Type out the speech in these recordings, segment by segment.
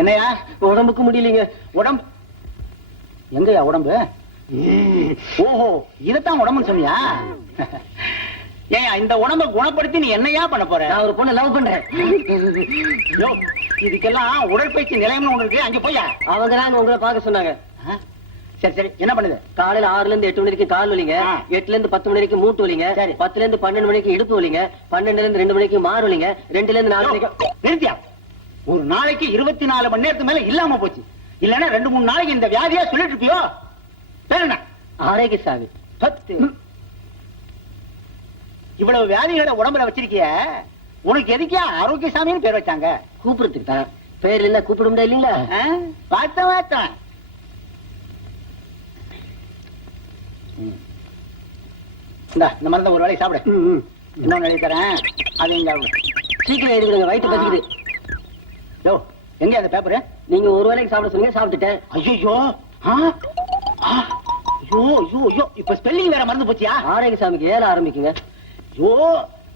என்னையா உடம்புக்கு முடியலீங்க. உடம்பு எங்கயா உடம்பு? ஓஹோ, இதத்தான் உடம்புன்னு சொன்னியா? ஏன் இந்த உடம்பை குணப்படுத்தி நீ என்னையா பண்ண போற? நான் ஒரு பொண்ணை லவ் பண்றேன். இதுக்கெல்லாம் உடற்பயிற்சி நிலையம்னு ஒண்ணு இருக்கு, அங்க போயா? அவங்க தான் உங்களை பார்க்க சொன்னாங்க. சரி சரி, என்ன பண்ணுது? காலையில 6 இருந்து 8 மணி வரைக்கும் கால் வலிங்க, 8 இருந்து 10 மணி வரைக்கும் மூட்டு வலிங்க, 10 இருந்து 12 மணிக்கு இடுப்பு வலிங்க, 12 இருந்து 2 மணிக்கு மாறு வலிங்க, 2 இருந்து 4 மணிக்கு. நிறுத்தியா? ஒரு நாளைக்கு 24 மணி நேரத்துக்கு மேல இல்லாம போச்சு. இல்லன்னா 2-3 நாளைக்கு இந்த வியாதியா சொல்லிட்டு இருப்பியோ? பேர் என்ன? ஆரோக்கிய சாமி. 10. இவ்வளவு வியாதிகளை உடம்புல வச்சிருக்கிய, உனக்கு எதுக்கே ஆரோக்கிய சாமின்னு பேர் வச்சாங்க? கூப்பிடுறதுக்கு தான். பேர் இல்ல கூப்பிட முடியாது இல்லீங்களா? பார்த்தேன். இந்த மருந்த ஒரு வேலையை சாப்பிடு. இன்னொன்னு எழுதி தரேன், அதையும் சாப்பிடு. சீக்கிரம் எழுதுங்க, வயிற்று பசிக்குது. யோ, எங்க அந்த பேப்பரு? நீங்க ஒரு வேலைக்கு சாப்பிட சொன்னீங்க, சாப்பிட்டுட்டேன். ஐயோ, ஐயோ, இப்ப ஸ்பெல்லிங் வேற மறந்து போச்சியா? ஆரோக்கிய சாமிக்கு 7 ஆரம்பிக்குங்க. ஐயோ,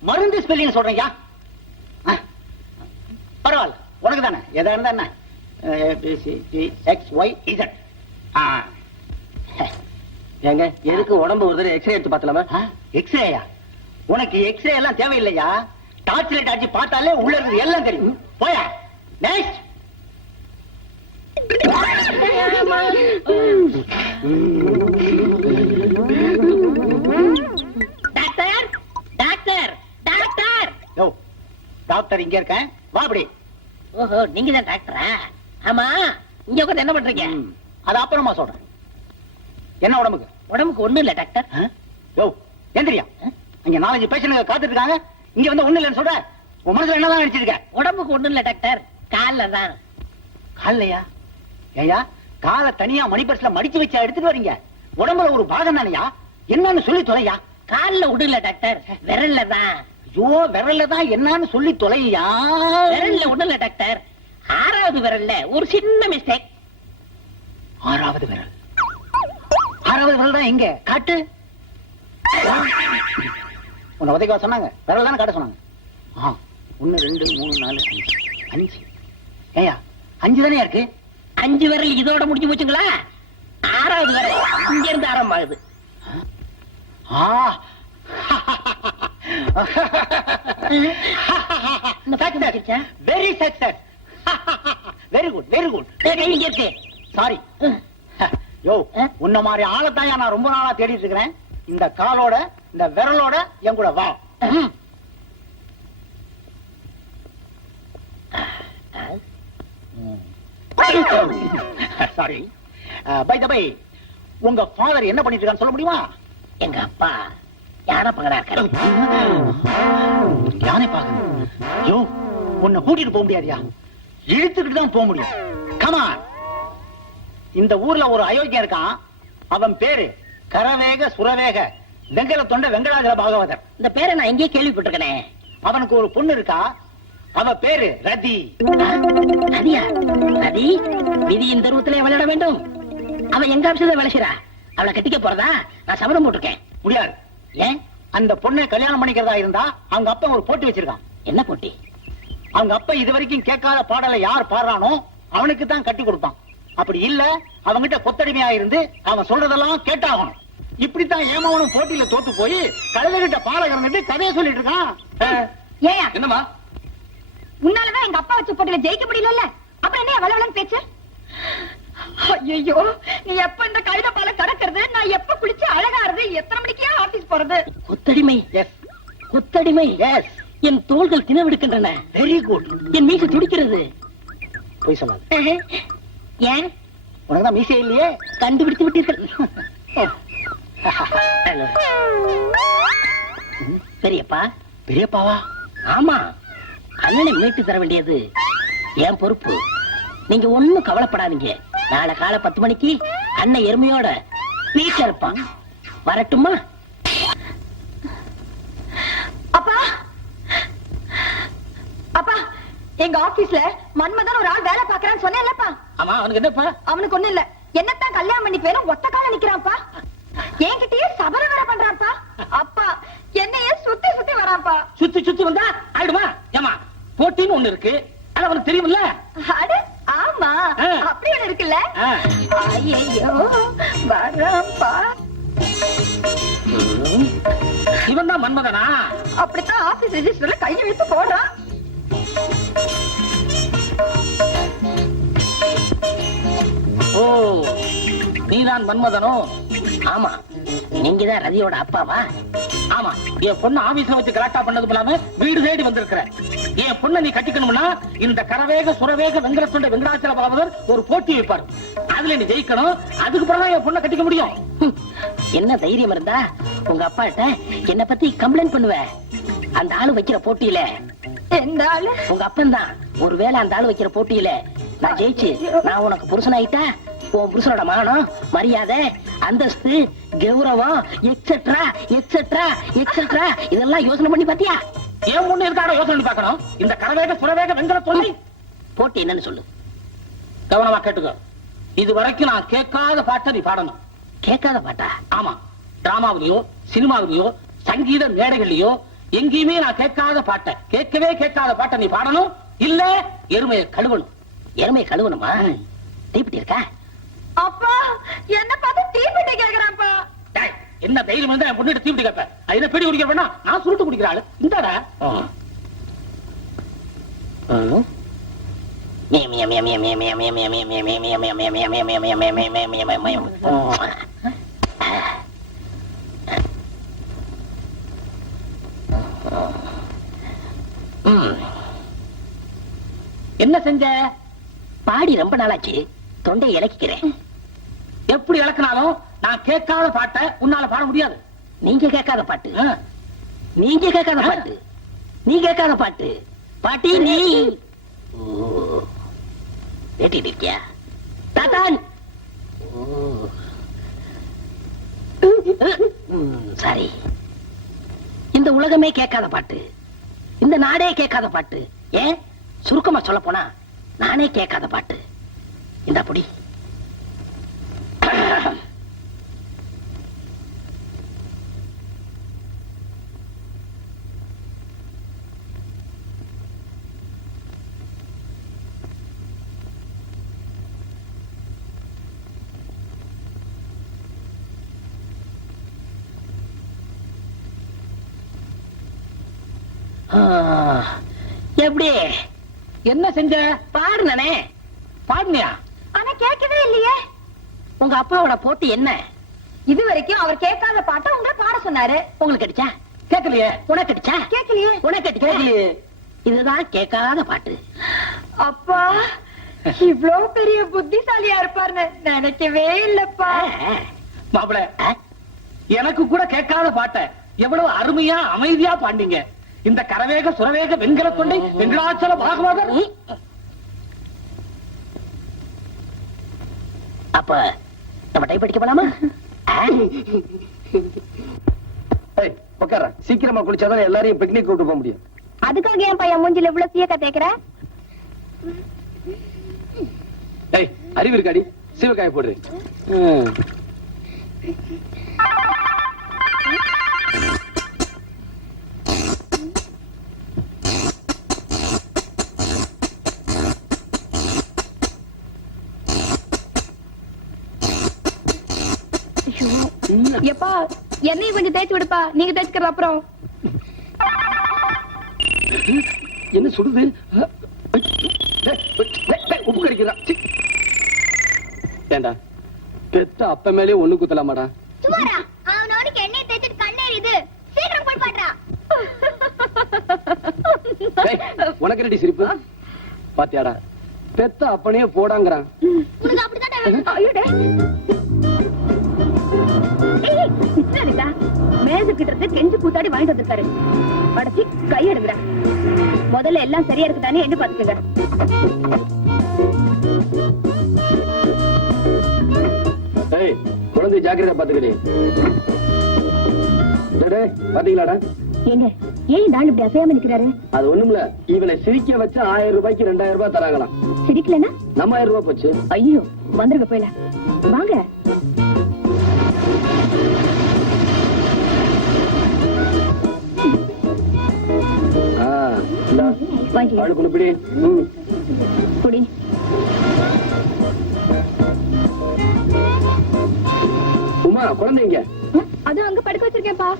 மருந்து ஸ்பெல்லிங் சொல்றீங்க. பரவாயில்ல, உனக்கு தானே எதா இருந்தா என்ன? XYZ. ஏங்க, எதுக்கு உடம்பு ஒரு தடவை எக்ஸ்ரே எடுத்து பார்த்தலாமா? எக்ஸ்ரேயா? உனக்கு எக்ஸ்ரே எல்லாம் தேவையில்லையா? டார்ச் லைட் அடிச்சு பார்த்தாலே உள்ள இருக்கிறது எல்லாம் தெரியும். போயா. Next. Doctor doctor doctor. Yo, doctor இங்க இருக்கேன், வா அப்படி. ஓஹோ, நீங்க தான் டாக்டரா? ஆமா, இங்க உட்கார்ந்து என்ன பண்றீங்க? அது அப்புறமா சொல்றேன். என்ன உடம்புக்கு? உடம்புக்கு ஒண்ணும் இல்ல டாக்டர். யோ, எந்திரியா. அங்க 4-5 பேஷண்ட் காத்துட்டு இருக்காங்க, இங்க வந்து ஒண்ணு இல்லைன்னு சொல்ற. உன் மனசுல என்னதான் நினைச்சிருக்க? உடம்புக்கு ஒண்ணும் இல்ல டாக்டர், கால்ல தான். கால்லையா? ஏயா, காலை தனியா மணிபர்ஸ்ல மடிச்சு வச்சா எடுத்துட்டு வரீங்க? உடம்புல ஒரு பாகம் தானையா? என்னன்னு சொல்லி தொலையா. கால்ல விடல டாக்டர், விரல்ல தான். ஐயோ, விரல்ல தான் என்னன்னு சொல்லி தொலையா. விரல்ல விடல டாக்டர், 6வது விரல்ல ஒரு சின்ன மிஸ்டேக். 6வது விரல்? 6வது விரல் தான் எங்க? காட்டு. உன்னை உதைக்கவா சொன்னாங்க? விரல் தானே காட்ட சொன்னாங்க. 1 2 3 4 5. ஏயா, 5 தானே இருக்கு? 5 விரல் இதோட முடிஞ்சு போச்சுங்களா? 6வது விரல் இங்க இருந்து ஆரம்பமாகுது. Very success. Very good, very good. இங்க இருக்கு. சாரி. யோ, உன்ன மாதிரி ஆளத்தாயா நான் ரொம்ப நாளா தேடிட்டு இருக்கிறேன். இந்த காலோட இந்த விரலோட என் கூட வா. சாரி. பை த பை, உங்க ஃபாதர் என்ன பண்ணிட்டு இருக்கான்னு சொல்ல முடியுமா? எங்க அப்பா யானை பகரா இருக்காரு. யானை பாக்கணும்? யோ, உன்னை கூட்டிட்டு போக முடியாதியா? இழுத்துக்கிட்டு தான் போக முடியும். கமான். இந்த ஊர்ல ஒரு அயோக்கியம் இருக்கான். அவன் பேரு கரவேக சுரவேக வெங்கல தொண்ட வெங்கடாஜல பாகவதர். இந்த பேரை நான் எங்கேயே கேள்விப்பட்டிருக்கேன். அவனுக்கு ஒரு பொண்ணு இருக்கா. அவ பேரு ரதி. ரதியா? ரதி விதியின் தருவத்திலே விளையாட வேண்டும். அவ எங்க ஆபீஸ்ல வேலை செய்றா. அவளை கட்டிக்க போறதா நான் சபதம் போட்டிருக்கேன். முடியாது. ஏன்? அந்த பொண்ணை கல்யாணம் பண்ணிக்கிறதா இருந்தா அவங்க அப்பா ஒரு போட்டி வச்சிருக்கான். என்ன போட்டி? அவங்க அப்பா இதுவரைக்கும் கேட்காத பாடலை யார் பாடுறானோ அவனுக்கு தான் கட்டி கொடுப்பான். அப்படி இல்ல, அவங்கிட்ட கொத்தடிமையா இருந்து அவன் சொல்றதெல்லாம் கேட்டாகணும். இப்படித்தான் ஏமாவனும் போட்டியில தோத்து போய் கழுதைகிட்ட பாலை கறந்துட்டு கதையை சொல்லிட்டு இருக்கான். ஏயா, என்னமா? உன்னாலதான் எங்க அப்பா வச்ச போட்டியில ஜெயிக்க முடியல. அப்புறம் என்ன வளவளன்னு பேச்சு? ஐயோ, நீ எப்ப இந்த கழுத பாலை கறக்கிறது? நான் எப்ப குளிச்சு அழகாறது? எத்தனை மணிக்கே ஆபீஸ் போறது? கொத்தடிமை. எஸ், கொத்தடிமை. எஸ். என் தோள்கள் தினவெடுக்கின்றன. Very good. என் மீசை துடிக்கிறது. போய் சொல்லாது. ஏன்? உனக்குதான் மீசை இல்லையே. கண்டுபிடித்து விட்டீர்கள். பெரியப்பா. பெரியப்பாவா? ஆமா, அண்ணனை மீட்டு தர வேண்டியது என் பொறுப்பு. நீங்க ஒண்ணும் கவலைப்படாதீங்க. நாளை காலை 10 மணிக்கு அண்ணன் எருமையோட வீட்டுல இருப்பான். வரட்டுமா? அப்பா, அப்பா, எங்க ஆபீஸ்ல மன்மதன் ஒரு ஆள் வேலை பாக்குறான்னு சொன்னேன்லப்பா. ஆமா, அவனுக்கு என்னப்பா? அவனுக்கு ஒண்ணு இல்ல, என்னத்தான் கல்யாணம் பண்ணி பேரும் ஒத்த கால நிக்கிறான்ப்பா. என்கிட்டயே சபர வேற பண்றான்ப்பா. அப்பா, என்னையே சுத்தி சுத்தி வரான்ப்பா. சுத்தி சுத்தி வந்தா ஆயிடுமா? ஏமா, போட்டின்னு ஒண்ணு இருக்கு. ஆனா அவனுக்கு தெரியுமில்ல? அட ஆமா, அப்படி ஒண்ணு இருக்குல்ல. ஐயோ வராம்பா. இவன் தான் மன்மதனா? அப்படித்தான் ஆபீஸ் ரெஜிஸ்டர்ல கையை வைத்து போடுறான். ஓ, நீதான் மன்மதனோ? ஆமா, நீங்க தான் ரதியோட அப்பாவா? ஆமா, என் பொண்ணு ஆபீஸ்ல வச்சு கலாட்டா பண்ணது இல்லாம வீடு தேடி வந்திருக்கிற. என் பொண்ணை நீ கட்டிக்கணும்னா இந்த கரவேக சுரவேக வெங்கடத்துண்ட வெங்கடாச்சல பாகவதர் ஒரு போட்டி வைப்பாரு. அதுல நீ ஜெயிக்கணும். அதுக்கு பிறகு என் பொண்ணை கட்டிக்க முடியும். என்ன தைரியம் இருந்தா உங்க அப்பாட்ட என்ன பத்தி கம்ப்ளைண்ட் பண்ணுவ? அந்த ஆளு வைக்கிற போட்டியில எந்த ஆளு? உங்க அப்பன் தான். ஒருவேளை அந்த ஆளு வைக்கிற போட்டியில நான் ஜெயிச்சு நான் உனக்கு புருஷனாயிட்டா உன் புருஷனோட மானம், மரியாதை, அந்தஸ்து, கௌரவம் எக்ஸெட்ரா எக்ஸெட்ரா எக்ஸெட்ரா இதெல்லாம் யோசனை பண்ணி பாத்தியா? ஏன் முன்ன இருக்காட யோசனை பார்க்கணும். இந்த கரவேக சுரவேக வெங்கடத்துண்ட போட்டி என்னன்னு சொல்லு. கவனமா கேட்டுக்கோ. இது வரைக்கும் நான் கேட்காத பாட்டை நீ பாடணும். கேட்காத பாட்டா? ஆமா, டிராமாவிலயோ சினிமாவிலயோ சங்கீத மேடைகள்லயோ எங்கேயுமே நான் கேட்காத பாட்டை, கேட்கவே கேட்காத பாட்டை நீ பாடணும். இல்ல எருமையை கழுவணும். எருமையை கழுவணுமா? தீப்பிட்டி இருக்கா? அப்பா என்ன பார்த்து தீப்பிட்டி கேக்குறாப்பா. டேய், என்ன தைரியம் இருந்தா என் பொண்ணுகிட்ட தீப்பிட்டி கேட்ப? அது என்ன பீடி குடிக்கிறா? நான் சுருட்டு குடிக்கிற ஆளு. இந்தாடா. என்ன செஞ்ச? பாடி ரொம்ப நாளாச்சு, தொண்டை இலக்கிக்கிறேன். எப்படி இலக்கினாலும் நான் கேட்காத பாட்டை உன்னால பாட முடியாது. நீங்க கேட்காத பாட்டு, நீங்க கேட்காத பாட்டு, நீ கேட்காத பாட்டு, பாட்டி நீ கேட்டிட்டு இருக்கியா? தாத்தான் சரி, இந்த உலகமே கேட்காத பாட்டு, இந்த நாடே கேட்காத பாட்டு, ஏன் சுருக்கமா சொல்ல போனா நானே கேட்காத பாட்டு. இந்த புடி. எப்படி என்ன செஞ்ச? பாடுனே. பாடுனியா? ஆனா கேட்கவே இல்லையே. உங்க அப்பாவோட போட்டி என்ன? இது வரைக்கும் அவர் கேட்காத பாட்டை உங்களை பாட சொன்னாரு. உங்களுக்கு அடிச்சா? கேட்கலையே. உனக்கு அடிச்சா? கேட்கலையே. உனக்கு அடிக்கலையே. இதுதான் கேட்காத பாட்டு. அப்பா இவ்வளவு பெரிய புத்திசாலியா இருப்பார்னு நினைக்கவே இல்லப்பா. மாப்பிள, எனக்கு கூட கேட்காத பாட்டை எவ்வளவு அருமையா அமைதியா பாண்டீங்க. இந்த கரவேக சுரவேக வெங்கடத்துண்டை வெங்கடாச்சல பாகவதர். அப்ப நம்ம டைப் அடிக்க போலாமா? உட்கார, சீக்கிரமா குளிச்சாதான் எல்லாரையும் பிக்னிக் கூட்டு போக முடியும். அதுக்காக என் பையன் மூஞ்சில இவ்வளவு சீயக்கா தேய்க்கிற? அறிவு இருக்காடி, சீவக்காய போடுற. எப்பா என்னையும் கொஞ்சம் தேய்ச்சி விடுப்பா, நீங்க தேய்ச்சிக்கிறது அப்புறம். என்ன சுடுது? உப்பு கறிக்கிறா. ஏண்டா பெத்த அப்ப மேலே ஒண்ணு குத்தலாமாடா? சுமாரா அவனோட எண்ணெய் தேய்ச்சிட்டு கண்ணேறிது, சீக்கிரம் போய் பாட்றா. உனக்கு ரெடி சிரிப்பு பாத்தியாடா? பெத்த அப்பனே போடாங்கறான். உனக்கு அப்படிதான் வேணும். ஐயோடே மேசு கிட்ட இருந்து கெஞ்சு கூத்தாடி வாங்கிட்டு வந்திருக்காரு. அடைச்சி கை எடுங்கடா. முதல்ல எல்லாம் சரியா இருக்குதானே என்ன பாத்துக்கங்க. குழந்தை ஜாக்கிரதா பாத்துக்கடி. பாத்தீங்களாடா? ஏங்க ஏன் இந்த ஆள் இப்படி அசையாம நிக்கிறாரு? அது ஒண்ணுமில்ல, இவனை சிரிக்க வச்சா 1000 ரூபாய்க்கு 2000 ரூபாய் தராங்களாம். சிரிக்கலன்னா நம்ம 1000 ரூபாய் போச்சு. ஐயோ வந்துருங்க போயில வாங்க. ஆளுக்கு பிடி. குடி. உமா குழந்தைங்க அது அங்க படுக்க வச்சிருக்கேன்ப்பா.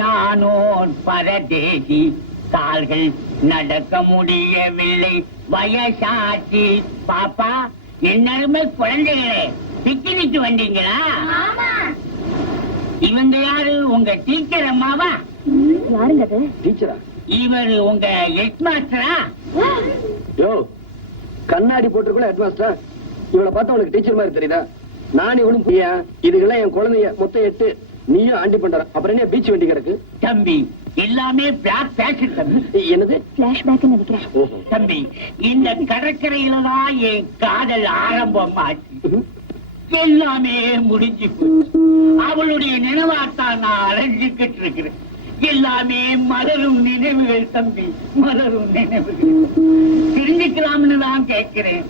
நானோர் பரதேசி, கால்கள் நடக்க முடியவில்லை, வயசாச்சு. பாப்பா, என்னருமே குழந்தைகளே, பிக்னிக்கு வந்தீங்களா? இவங்க யாரு? உங்க டீச்சர் அம்மாவா? யாருங்க அது? டீச்சரா? இவர் உங்க ஹெட் மாஸ்டரா? யோ, கண்ணாடி போட்டுருக்குள்ள ஹெட் மாஸ்டர். இவளை பார்த்தா உனக்கு டீச்சர் மாதிரி தெரியுதா? நான் இவனும் புரியா? இதுக்கெல்லாம் என் குழந்தைய மொத்தம் 8. நீயும் ஆண்டி பண்ற. அப்புறம் என்ன பீச் வண்டி கிடக்கு? தம்பி, எல்லாமே பிளாக் பேஷன் தம்பி. என்னது? பிளாஷ்பேக் நினைக்கிறேன். தம்பி, இந்த கடற்கரையில தான் என் காதல் ஆரம்பமாச்சு. எல்லாமே முடிஞ்சு போச்சு. அவளுடைய நினைவாத்தான் நான் அலைஞ்சுக்கிட்டு இருக்கிறேன். எல்லாமே மலரும் நினைவுகள் தம்பி, மலரும் நினைவுகள். தெரிஞ்சுக்கலாம்னு தான் கேட்கிறேன்.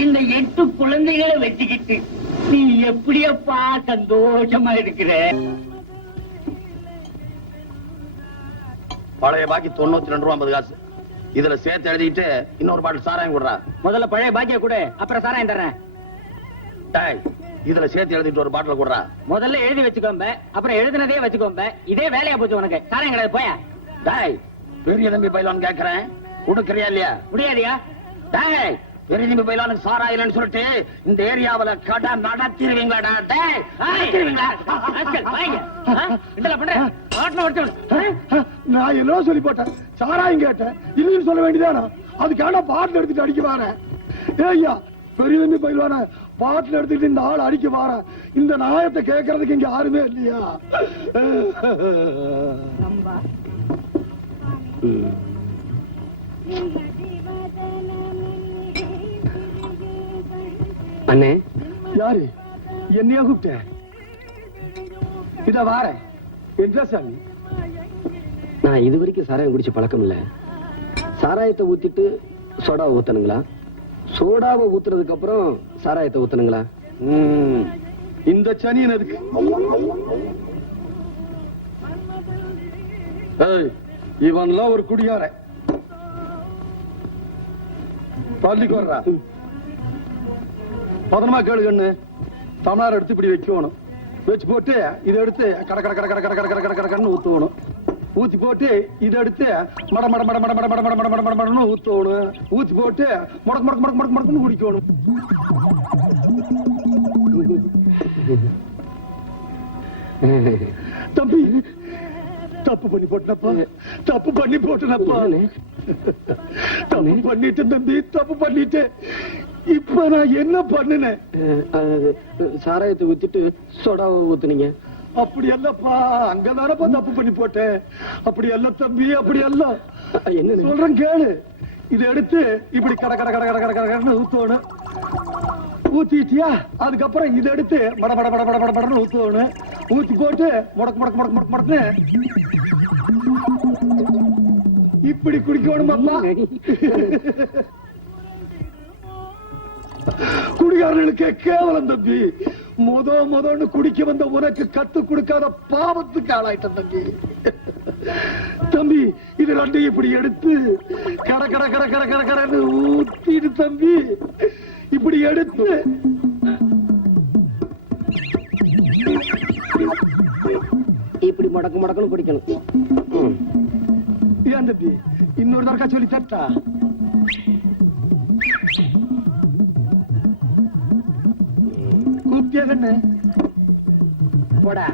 இந்த 8 குழந்தைகளை வச்சுக்கிட்டு நீ எப்படியப்பா சந்தோஷமா இருக்கிற? பழைய பாக்கி 92 ரூபா 50 காசு. இதுல சேர்த்து எழுதிட்டு இன்னொரு பாட்டில் சாராயம் கொடுறா. முதல்ல பழைய பாக்கிய கூட, அப்புறம் சாராயம் தர்றேன். டேய், இதுல சேர்த்து எழுதிட்டு ஒரு பாட்டில் கொடுறா. முதல்ல எழுதி வச்சுக்கோம்ப, அப்புறம் எழுதுனதே வச்சுக்கோம்ப. இதே வேலையா போச்சு உனக்கு. சாராயம் கிடையாது, போயா. டேய், பெரிய தம்பி பைலான்னு கேக்குறேன், கொடுக்கறியா இல்லையா? முடியாதியா? டேய், பெரிய தம்பி பைலானுக்கு சாராயம் இல்லைன்னு சொல்லிட்டு இந்த ஏரியாவுல கடை நடத்திடுவீங்களாடா? டேய், நடத்திடுவீங்களா? நான் என்ன சொல்லி போட்டேன்? சாராயம் கேட்டேன், இல்லைன்னு சொல்ல வேண்டியதானா? அதுக்கான பாட்டில் எடுத்துட்டு அடிக்க வாரேன். ஏய்யா, பெரிய தம்பி பயில்வான பாட்டில் எடுத்துட்டு இந்த ஆள் அடிக்க வாரேன். இந்த நாயத்தை கேட்கறதுக்கு இங்க யாருமே இல்லையா? அண்ணே, யாரு? என்னையா கூப்பிட்ட? இத வாரேன். என்ன சாமி? நான் இது வரைக்கும் சாராயம் குடிச்ச பழக்கம் இல்ல. சாராயத்தை ஊத்திட்டு சோடாவை ஊத்தணுங்களா? சோடாவை ஊத்துறதுக்கு அப்புறம் சாராயத்தை ஊத்தணுங்களா? இந்த சனியன் எதுக்கு? இவன்லாம் ஒரு குடிகாரன். பள்ளிக்கு வர்றா. பதனமா கேளு கண்ணு. தமிழர் எடுத்து இப்படி வைக்கணும். வச்சு போட்டு இதை எடுத்து கட கட கட கட கட கட கட கட கடன்னு ஊத்துவணும். ஊத்தி போட்டு இதை எடுத்து மட மட மட மட மட மட மட மட மட மட மடன்னு ஊத்துவணும். ஊத்தி போட்டு முடக்கு முடக்கு முடக்கு முடக்கு முடக்குன்னு குடிக்கணும். தம்பி, தப்பு பண்ணி போட்டனப்பா, தப்பு பண்ணி போட்டனப்பா, தப்பு பண்ணிட்டேன் தம்பி, தப்பு பண்ணிட்டேன். இப்ப நான் என்ன பண்ணினேன்? சாராயத்தை ஊத்திட்டு சோடாவை ஊத்துனீங்க. அப்படி அல்லப்பா, அங்கதானப்பா தப்பு பண்ணி போட்டேன். அப்படி அல்ல தம்பி, அப்படி அல்ல. என்ன சொல்றேன் கேளு. இதை எடுத்து இப்படி கட கட கட கட கட கடன்னு ஊத்தணும். ஊத்திட்டியா? அதுக்கப்புறம் இதை எடுத்து மட மட மட மட மட மடன்னு ஊத்தணும். ஊத்தி போட்டு முடக்கு முடக்கு முடக்கு முடக்கு முடக்குன்னு இப்படி குடிக்கணுமாப்பா. குடிகாரனுக்கு கேவலம் தம்பி. முதன்னு குடிக்க வந்த உனக்கு கத்து கொடுக்காத பாவத்துக்கு ஆளாயிட்ட தம்பி. தம்பி, இது ரெண்டையும் இப்படி எடுத்து கட கட கட கட கட கடன்னு ஊத்திடு தம்பி. இப்படி எடுத்து இப்படி முடக்கு முடக்குன்னு குடிக்கணும். ஏன் தம்பி, இன்னொரு தடவை சொல்லி தட்டா? கூப்பிட்டியா கண்ணு? போடா.